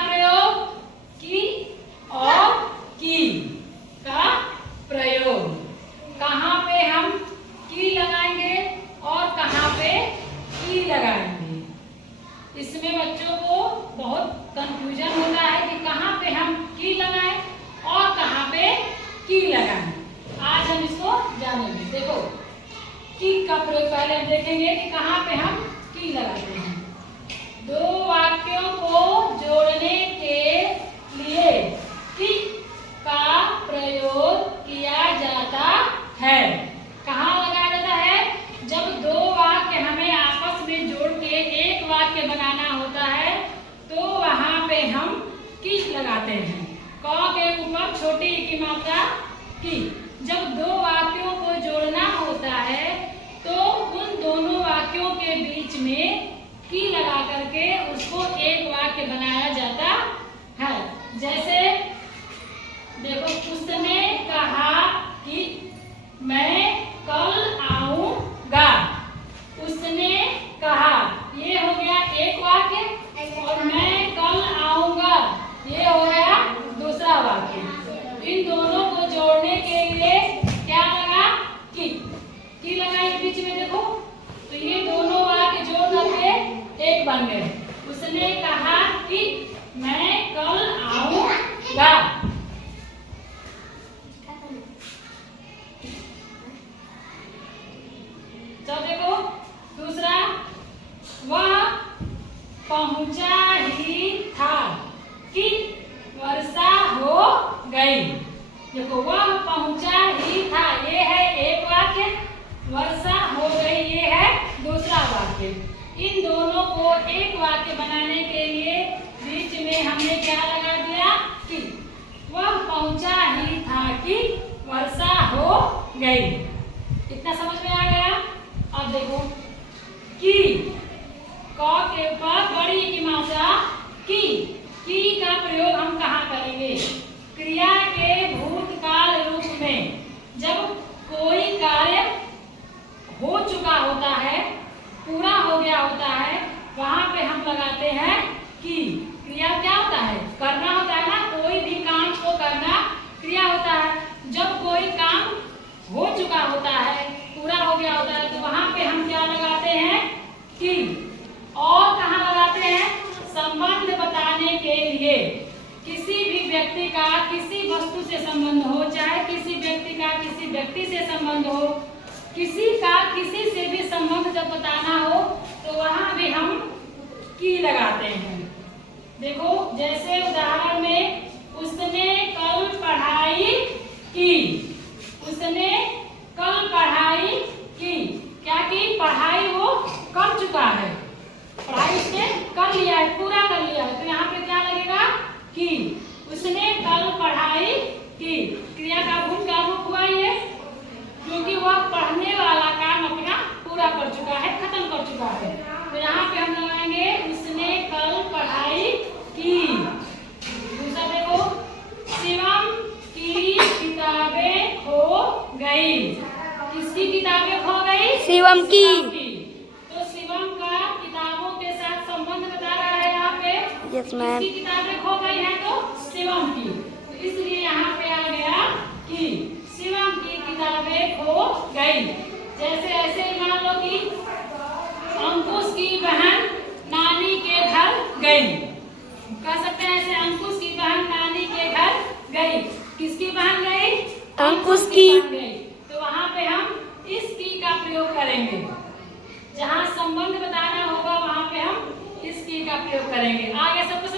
प्रयोग, की और की का प्रयोग। कहाँ पे हम की लगाएंगे और कहाँ पे की लगाएंगे। इसमें बच्चों को बहुत कंफ्यूजन होता है कि कहाँ पे हम की लगाएं और कहाँ पे की लगाएं। आज हम इसको जानेंगे। देखो, की का प्रयोग पहले हम देखेंगे कि कहाँ पे हम की लगाते हैं। दो वाक्यों को जोड़ने के लिए की का प्रयोग किया जाता है। कहाँ लगाया जाता है? जब दो वाक्य हमें आपस में जोड़ के एक वाक्य बनाना होता है तो वहां पे हम की लगाते हैं। क के ऊपर छोटी ई की मात्रा की। जब दो वाक्यों को जोड़ना होता है तो उन दोनों वाक्यों के बीच में की लगा करके उसको एक वाक्य बनाया जाता है। जैसे देखो, उसने कहा कि मैं कल आऊंगा। उसने कहा, ये हो गया एक वाक्य, और मैं कल आऊंगा ये हो गया दूसरा वाक्य। इन दोनों को जोड़ने के लिए क्या लगा? की लगाई बीच में। देखो, तो ये दोनों वाक्य जोड़ करके एक बन गए। उसने कहा कि मैं कल आऊंगा। तो देखो दूसरा, वह पहुंचा ही था कि वर्षा हो गई। देखो, वह पहुंचा ही था, ये है एक वाक्य। वर्षा हो गई, ये है दूसरा वाक्य। इन दोनों को एक वाक्य बनाने के लिए बीच में हमने क्या लगा दिया? कि। वह पहुंचा ही था कि वर्षा हो गई। इतना समझ में आ गया? अब देखो, की क के ऊपर बड़ी की मात्रा की का प्रयोग हम कहाँ करेंगे? क्रिया के भूतकाल रूप में जब कोई कार्य हो चुका होता है, पूरा हो गया होता है, वहां पे हम लगाते हैं की। क्रिया क्या होता है? करना होता है ना, कोई भी काम को करना क्रिया होता है। जब कोई काम हो चुका होता है, पूरा हो गया होता है, तो वहां पे हम क्या लगाते हैं? की। और कहाँ लगाते हैं? संबंध बताने के लिए। किसी भी व्यक्ति का किसी वस्तु से संबंध हो, चाहे किसी व्यक्ति का किसी व्यक्ति से संबंध हो, किसी का किसी से भी संबंध जब बताना हो तो वहां भी हम की लगाते हैं। देखो, जैसे उदाहरण में, उसने कल पढ़ाई की। उसने कल पढ़ाई की। क्या की? पढ़ाई वो कर चुका है, पढ़ाई उसने कर लिया है, पूरा कर लिया है, तो यहाँ पे क्या लगेगा? की। उसने कल पढ़ाई की। क्रिया का भूतकाल रूप हुआ ये, क्योंकि वह पढ़ने वाला काम अपना पूरा कर चुका है, खत्म कर चुका है। तो यहाँ पे हम लगाएंगे उसने कल पढ़ाई की। दूसरा देखो, शिवम की किताबें खो गई। किसकी किताबें खो गई? शिवम की। तो शिवम का किताबों के साथ संबंध बता रहा है यहाँ पे। Yes, ma'am. किसकी किताबें खो गई है? तो शिवम की। तो इसलिए यहाँ पे आ गया कि शिवम की किताबें खो गई। जैसे ऐसे मान लो कि अंकुश की बहन नानी के घर गई। कह सकते हैं ऐसे, अंकुश की बहन नानी के घर गई। किसकी बहन गई? अंकुश की। गई। तो वहाँ पे हम इस की का प्रयोग करेंगे। जहाँ संबंध बताना होगा वहाँ पे हम इस की का प्रयोग करेंगे। आगे सबको